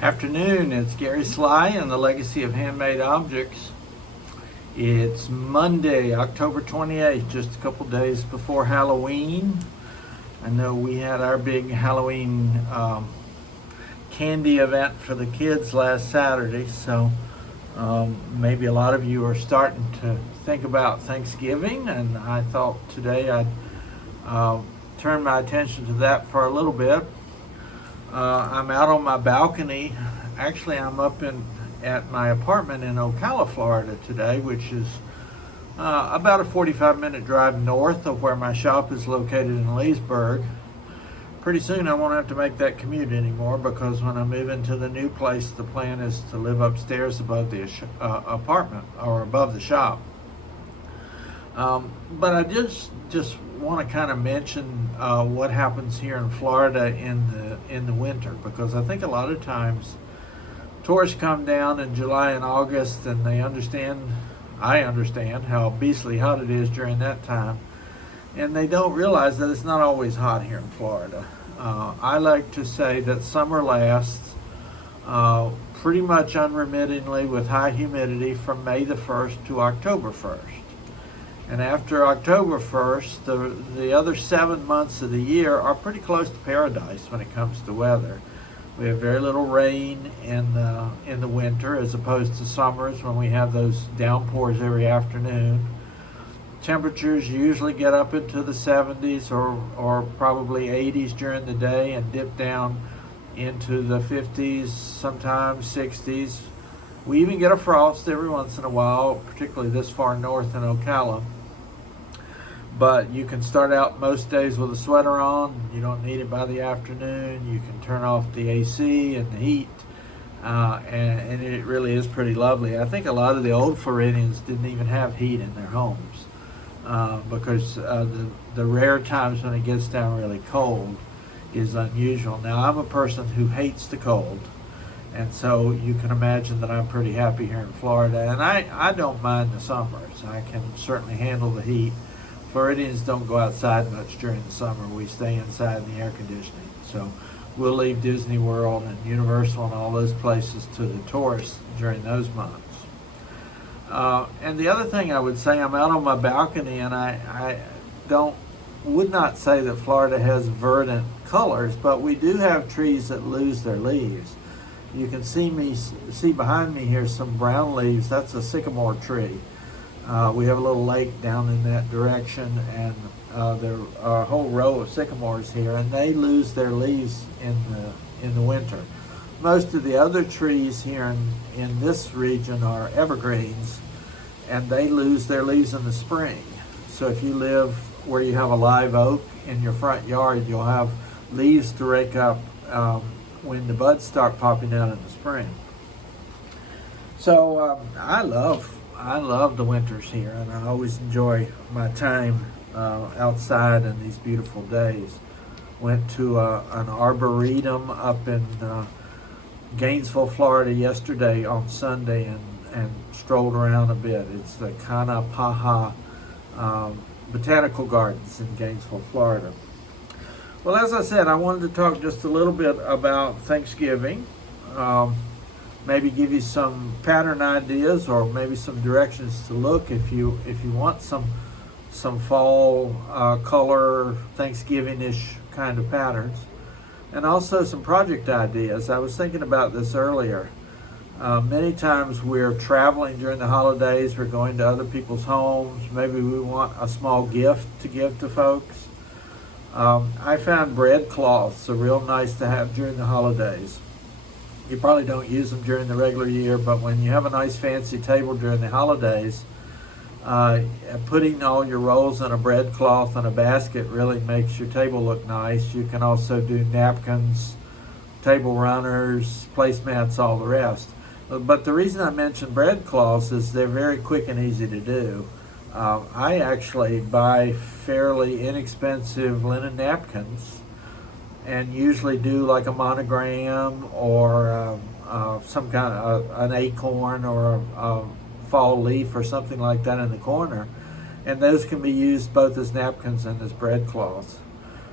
Afternoon, it's Gary Sly and the Legacy of Handmade Objects. It's Monday, October 28th, just a couple days before Halloween. I know we had our big Halloween candy event for the kids last Saturday, so maybe a lot of you are starting to think about Thanksgiving, and I thought today I'd turn my attention to that for a little bit. I'm out on my balcony. Actually, I'm up at my apartment in Ocala, Florida today, which is about a 45-minute drive north of where my shop is located in Leesburg. Pretty soon I won't have to make that commute anymore, because when I move into the new place, the plan is to live upstairs above the apartment, or above the shop. But I just want to kind of mention what happens here in Florida in the winter, because I think a lot of times tourists come down in July and August, and I understand how beastly hot it is during that time, and they don't realize that it's not always hot here in Florida. I like to say that summer lasts pretty much unremittingly with high humidity from May the 1st to October 1st. And after October 1st, the other 7 months of the year are pretty close to paradise when it comes to weather. We have very little rain in the winter, as opposed to summers when we have those downpours every afternoon. Temperatures usually get up into the 70s or probably 80s during the day, and dip down into the 50s, sometimes 60s. We even get a frost every once in a while, particularly this far north in Ocala. But you can start out most days with a sweater on. You don't need it by the afternoon. You can turn off the AC and the heat, and it really is pretty lovely. I think a lot of the old Floridians didn't even have heat in their homes, because the rare times when it gets down really cold is unusual. Now, I'm a person who hates the cold, and so you can imagine that I'm pretty happy here in Florida. And I don't mind the summers. I can certainly handle the heat. Floridians don't go outside much during the summer. We stay inside in the air conditioning. So we'll leave Disney World and Universal and all those places to the tourists during those months. And the other thing I would say, I'm out on my balcony, and I would not say that Florida has verdant colors, but we do have trees that lose their leaves. You can see behind me here some brown leaves. That's a sycamore tree. We have a little lake down in that direction, and there are a whole row of sycamores here, and they lose their leaves in the winter. Most of the other trees here in this region are evergreens, and they lose their leaves in the spring. So if you live where you have a live oak in your front yard, you'll have leaves to rake up when the buds start popping out in the spring. So I love the winters here, and I always enjoy my time outside in these beautiful days. Went to an arboretum up in Gainesville, Florida yesterday on Sunday, and strolled around a bit. It's the Kanapaha Botanical Gardens in Gainesville, Florida. Well, as I said, I wanted to talk just a little bit about Thanksgiving. Maybe give you some pattern ideas, or maybe some directions to look if you want some fall color Thanksgiving-ish kind of patterns, and also some project ideas. I was thinking about this earlier. Many times we're traveling during the holidays. We're going to other people's homes. Maybe we want a small gift to give to folks. I found bread cloths are real nice to have during the holidays. You probably don't use them during the regular year, but when you have a nice fancy table during the holidays, putting all your rolls in a bread cloth and a basket really makes your table look nice. You can also do napkins, table runners, placemats, all the rest. But the reason I mention bread cloths is they're very quick and easy to do. I actually buy fairly inexpensive linen napkins, and usually do like a monogram or some kind of an acorn or a fall leaf or something like that in the corner, and those can be used both as napkins and as bread cloths.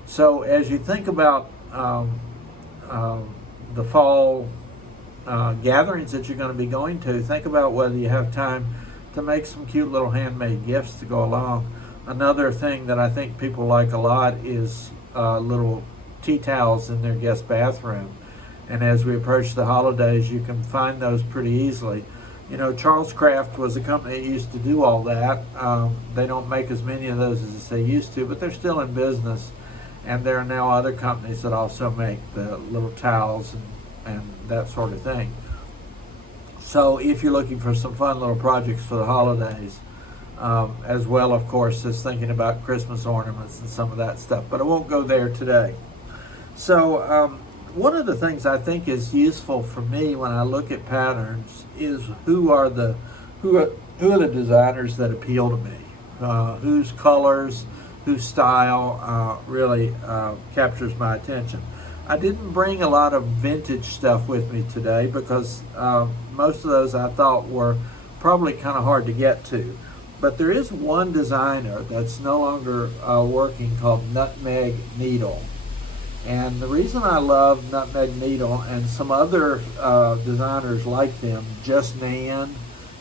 So as you think about the fall gatherings that you're going to be going to, think about whether you have time to make some cute little handmade gifts to go along. Another thing that I think people like a lot is little tea towels in their guest bathroom. And as we approach the holidays, you can find those pretty easily. You know, Charles Craft was a company that used to do all that. They don't make as many of those as they used to, but they're still in business. And there are now other companies that also make the little towels and that sort of thing. So if you're looking for some fun little projects for the holidays, as well, of course, as thinking about Christmas ornaments and some of that stuff, but I won't go there today. So one of the things I think is useful for me when I look at patterns is who are the designers that appeal to me, whose colors, whose style really captures my attention. I didn't bring a lot of vintage stuff with me today because most of those I thought were probably kind of hard to get to. But there is one designer that's no longer working called Nutmeg Needle. And the reason I love Nutmeg Needle and some other designers like them, Just Nan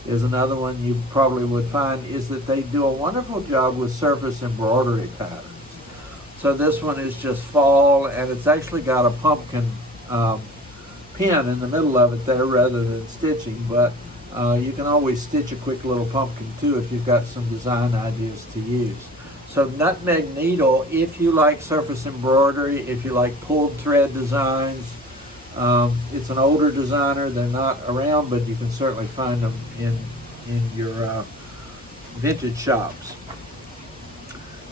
is another one you probably would find, is that they do a wonderful job with surface embroidery patterns. So this one is just fall, and it's actually got a pumpkin pin in the middle of it there rather than stitching, but you can always stitch a quick little pumpkin too if you've got some design ideas to use. So Nutmeg Needle, if you like surface embroidery, if you like pulled thread designs, it's an older designer. They're not around, but you can certainly find them in your vintage shops.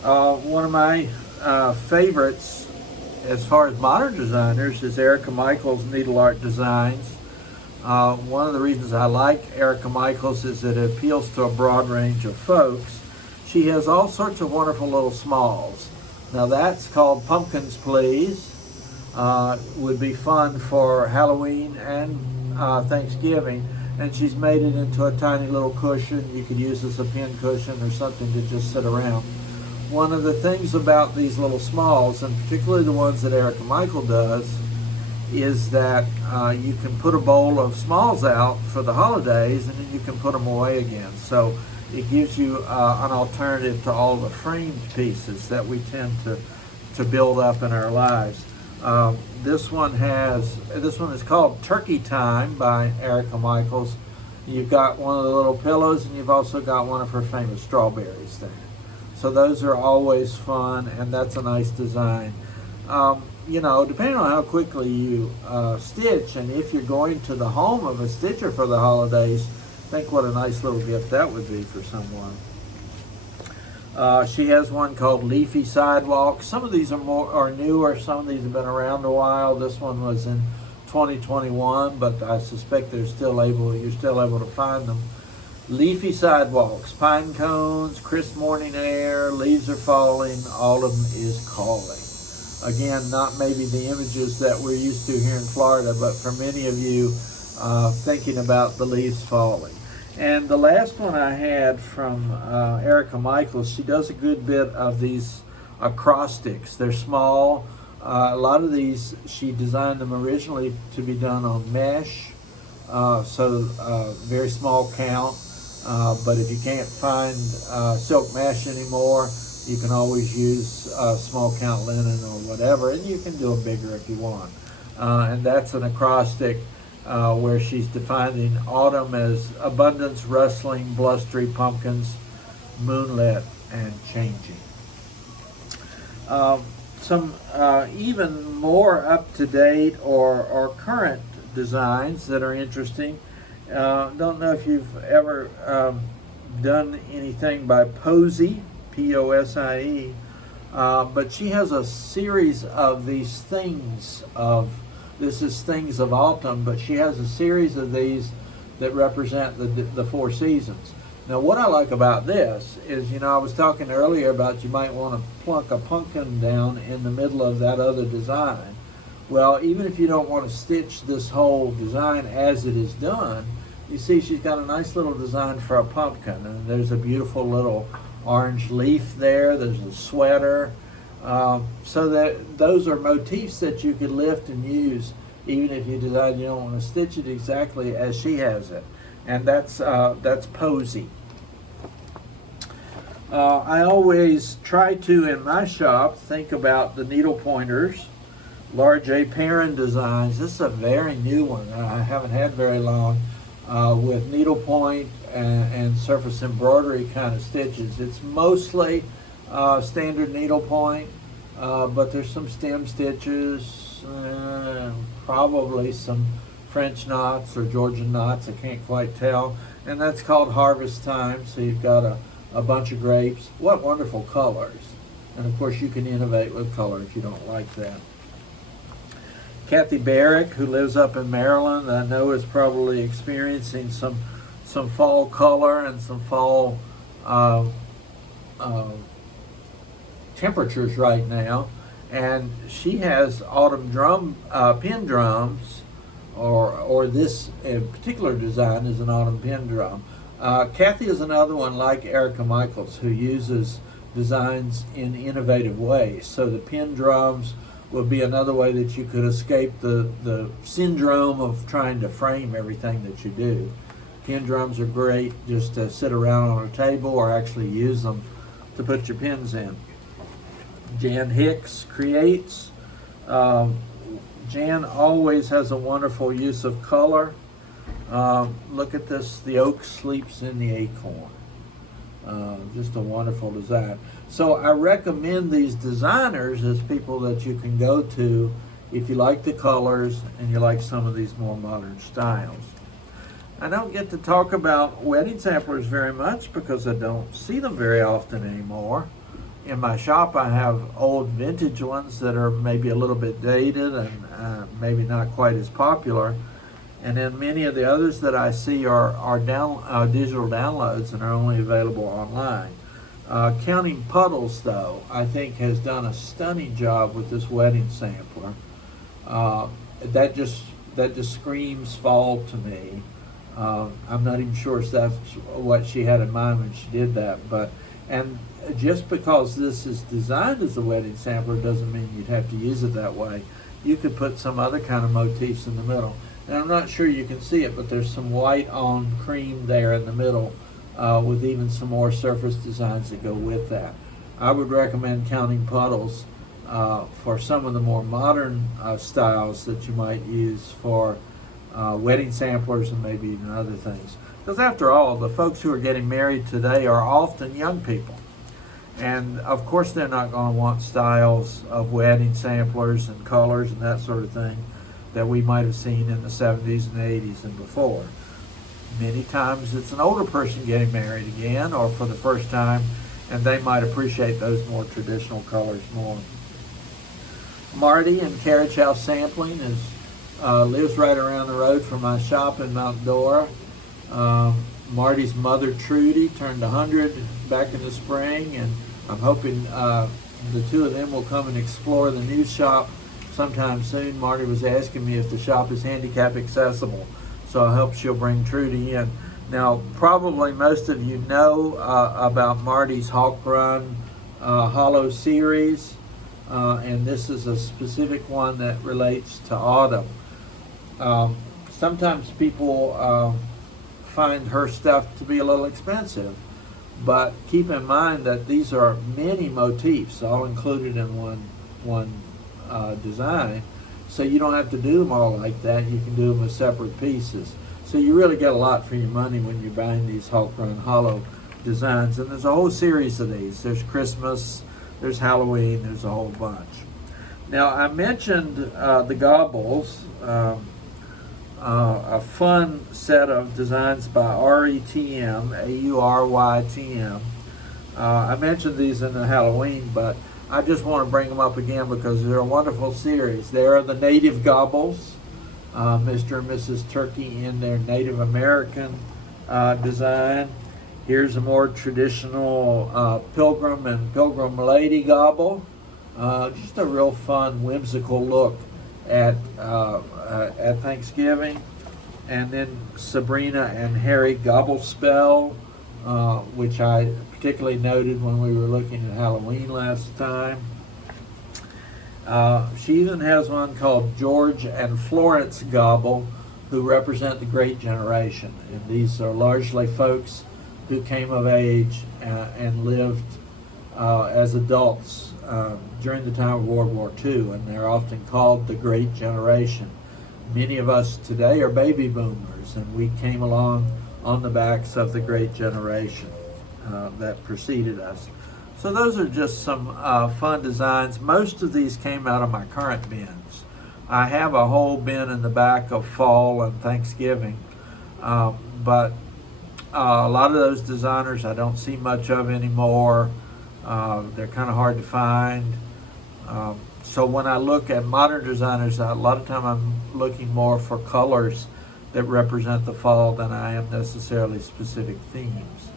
One of my favorites as far as modern designers is Erica Michaels' Needle Art Designs. One of the reasons I like Erica Michaels is that it appeals to a broad range of folks. She has all sorts of wonderful little smalls. Now that's called Pumpkins Please. Would be fun for Halloween and Thanksgiving. And she's made it into a tiny little cushion. You could use as a pin cushion or something to just sit around. One of the things about these little smalls, and particularly the ones that Erica Michael does, is that you can put a bowl of smalls out for the holidays and then you can put them away again. So it gives you an alternative to all the framed pieces that we tend to build up in our lives. This one is called Turkey Time by Erica Michaels. You've got one of the little pillows and you've also got one of her famous strawberries there. So those are always fun, and that's a nice design. You know, depending on how quickly you stitch, and if you're going to the home of a stitcher for the holidays, think what a nice little gift that would be for someone. She has one called Leafy Sidewalk. Some of these are newer. Some of these have been around a while. This one was in 2021, but I suspect you're still able to find them. Leafy sidewalks, pine cones, crisp morning air, leaves are falling, autumn is calling. Again, not maybe the images that we're used to here in Florida, but for many of you, thinking about the leaves falling. And the last one I had from Erica Michaels, she does a good bit of these acrostics. They're small. A lot of these, she designed them originally to be done on mesh, so very small count. But if you can't find silk mesh anymore, you can always use small count linen or whatever, and you can do them bigger if you want. And that's an acrostic where she's defining autumn as abundance, rustling, blustery pumpkins, moonlit, and changing. Some even more up-to-date or current designs that are interesting. Don't know if you've ever done anything by Posie, P-O-S-I-E, but she has a series of these things this is Things of Autumn, but she has a series of these that represent the four seasons. Now what I like about this is, you know, I was talking earlier about you might want to plunk a pumpkin down in the middle of that other design. Well, even if you don't want to stitch this whole design as it is done, you see she's got a nice little design for a pumpkin, and there's a beautiful little orange leaf there, there's a sweater, so that those are motifs that you could lift and use even if you decide you don't want to stitch it exactly as she has it. And that's Posy. I always try to, in my shop, think about the needle pointers. Laura J. Perrin Designs. This is a very new one I haven't had very long, with needlepoint and surface embroidery kind of stitches. It's mostly standard needlepoint, but there's some stem stitches, probably some French knots or Georgian knots, I can't quite tell. And that's called Harvest Time, so you've got a bunch of grapes. What wonderful colors. And of course you can innovate with color if you don't like that. Kathy Barrick, who lives up in Maryland, I know is probably experiencing some fall color and some fall temperatures right now. And she has autumn pin drums, or this particular design is an autumn pin drum. Kathy is another one like Erica Michaels who uses designs in innovative ways. So the pin drums would be another way that you could escape the syndrome of trying to frame everything that you do. Pin drums are great just to sit around on a table or actually use them to put your pins in. Jan Hicks creates. Jan always has a wonderful use of color. Look at this, the oak sleeps in the acorn. Just a wonderful design. So I recommend these designers as people that you can go to if you like the colors and you like some of these more modern styles. I don't get to talk about wedding samplers very much because I don't see them very often anymore. In my shop I have old vintage ones that are maybe a little bit dated and maybe not quite as popular. And then many of the others that I see are digital downloads and are only available online. Counting Puddles, though, I think has done a stunning job with this wedding sampler. That just screams fall to me. I'm not even sure if that's what she had in mind when she did that, and just because this is designed as a wedding sampler doesn't mean you'd have to use it that way. You could put some other kind of motifs in the middle. And I'm not sure you can see it, but there's some white on cream there in the middle, with even some more surface designs that go with that. I would recommend Counting Puddles for some of the more modern styles that you might use for wedding samplers and maybe even other things. Because after all, the folks who are getting married today are often young people. And of course they're not going to want styles of wedding samplers and colors and that sort of thing that we might have seen in the 70s and 80s and before. Many times it's an older person getting married again or for the first time, and they might appreciate those more traditional colors more. Marty in Carriage House Sampling lives right around the road from my shop in Mount Dora. Marty's mother Trudy turned 100 back in the spring, and I'm hoping the two of them will come and explore the new shop sometime soon. Marty was asking me if the shop is handicap accessible, so I hope she'll bring Trudy in. Now, probably most of you know about Marty's Hawk Run Hollow series, and this is a specific one that relates to autumn. Sometimes people find her stuff to be a little expensive, but keep in mind that these are many motifs all included in one design, so you don't have to do them all like that. You can do them as separate pieces, so you really get a lot for your money when you're buying these Hawk Run Hollow designs. And there's a whole series of these. There's Christmas, there's Halloween, there's a whole bunch. Now I mentioned the Gobbles, a fun set of designs by RETM, AURYTM. I mentioned these in the Halloween, but I just want to bring them up again because they're a wonderful series. There are the Native Gobbles, Mr. and Mrs. Turkey in their Native American design. Here's a more traditional Pilgrim and Pilgrim Lady Gobble. Just a real fun, whimsical look at Thanksgiving. And then Sabrina and Harry Gobblespell, which I particularly noted when we were looking at Halloween last time. She even has one called George and Florence Gobble, who represent the Great Generation. And these are largely folks who came of age and lived as adults during the time of World War II, and they're often called the Great Generation. Many of us today are baby boomers, and we came along on the backs of the Great Generation that preceded us. So those are just some fun designs. Most of these came out of my current bins. I have a whole bin in the back of fall and Thanksgiving, but a lot of those designers I don't see much of anymore. They're kind of hard to find. So when I look at modern designers, a lot of time I'm looking more for colors that represent the fall than I am necessarily specific themes.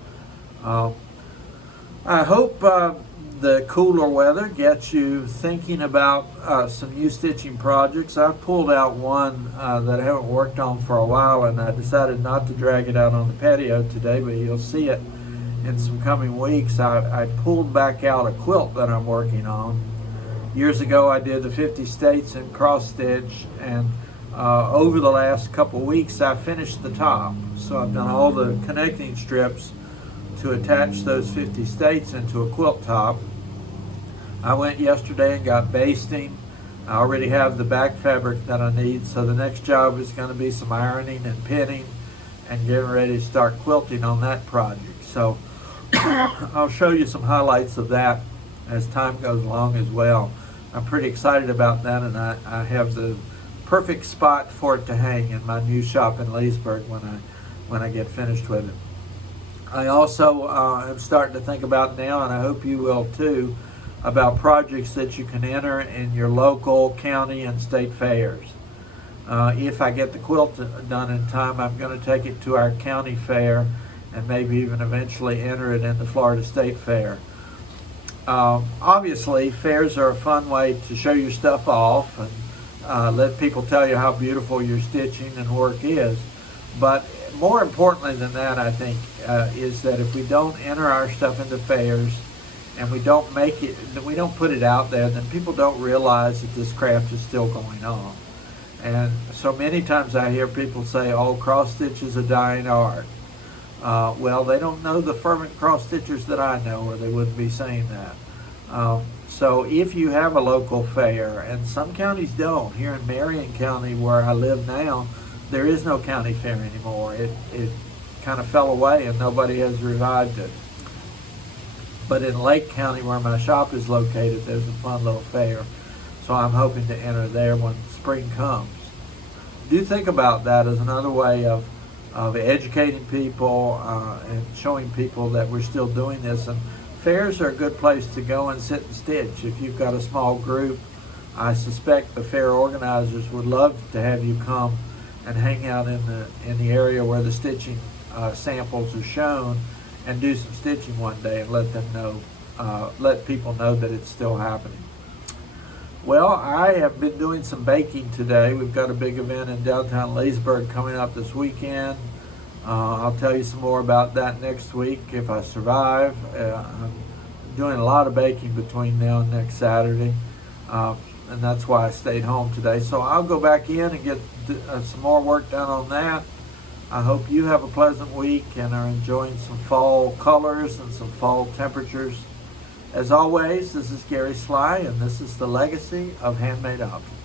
I hope the cooler weather gets you thinking about some new stitching projects. I've pulled out one that I haven't worked on for a while, and I decided not to drag it out on the patio today, but you'll see it in some coming weeks. I pulled back out a quilt that I'm working on. Years ago I did the 50 states in cross stitch, and over the last couple weeks I finished the top. So I've done all the connecting strips to attach those 50 states into a quilt top. I went yesterday and got basting. I already have the back fabric that I need, so the next job is going to be some ironing and pinning and getting ready to start quilting on that project. So I'll show you some highlights of that as time goes along as well. I'm pretty excited about that, and I have the perfect spot for it to hang in my new shop in Leesburg when I get finished with it. I also am starting to think about now, and I hope you will too, about projects that you can enter in your local county and state fairs. If I get the quilt done in time, I'm going to take it to our county fair and maybe even eventually enter it in the Florida State Fair. Obviously, fairs are a fun way to show your stuff off and let people tell you how beautiful your stitching and work is. But more importantly than that, I think, is that if we don't enter our stuff into fairs and we don't put it out there, then people don't realize that this craft is still going on. And so many times I hear people say, oh, cross stitch is a dying art. Well, they don't know the fervent cross stitchers that I know, or they wouldn't be saying that. So if you have a local fair, and some counties don't, here in Marion County where I live now, there is no county fair anymore. It kind of fell away and nobody has revived it. But in Lake County, where my shop is located, there's a fun little fair. So I'm hoping to enter there when spring comes. Do think about that as another way of educating people and showing people that we're still doing this. And fairs are a good place to go and sit and stitch. If you've got a small group, I suspect the fair organizers would love to have you come and hang out in the area where the stitching samples are shown and do some stitching one day and let people know that it's still happening. Well, I have been doing some baking today. We've got a big event in downtown Leesburg coming up this weekend. I'll tell you some more about that next week if I survive. I'm doing a lot of baking between now and next Saturday, and that's why I stayed home today. So I'll go back in and get some more work done on that. I hope you have a pleasant week and are enjoying some fall colors and some fall temperatures. As always, this is Gary Sly, and this is the legacy of Handmade Objects.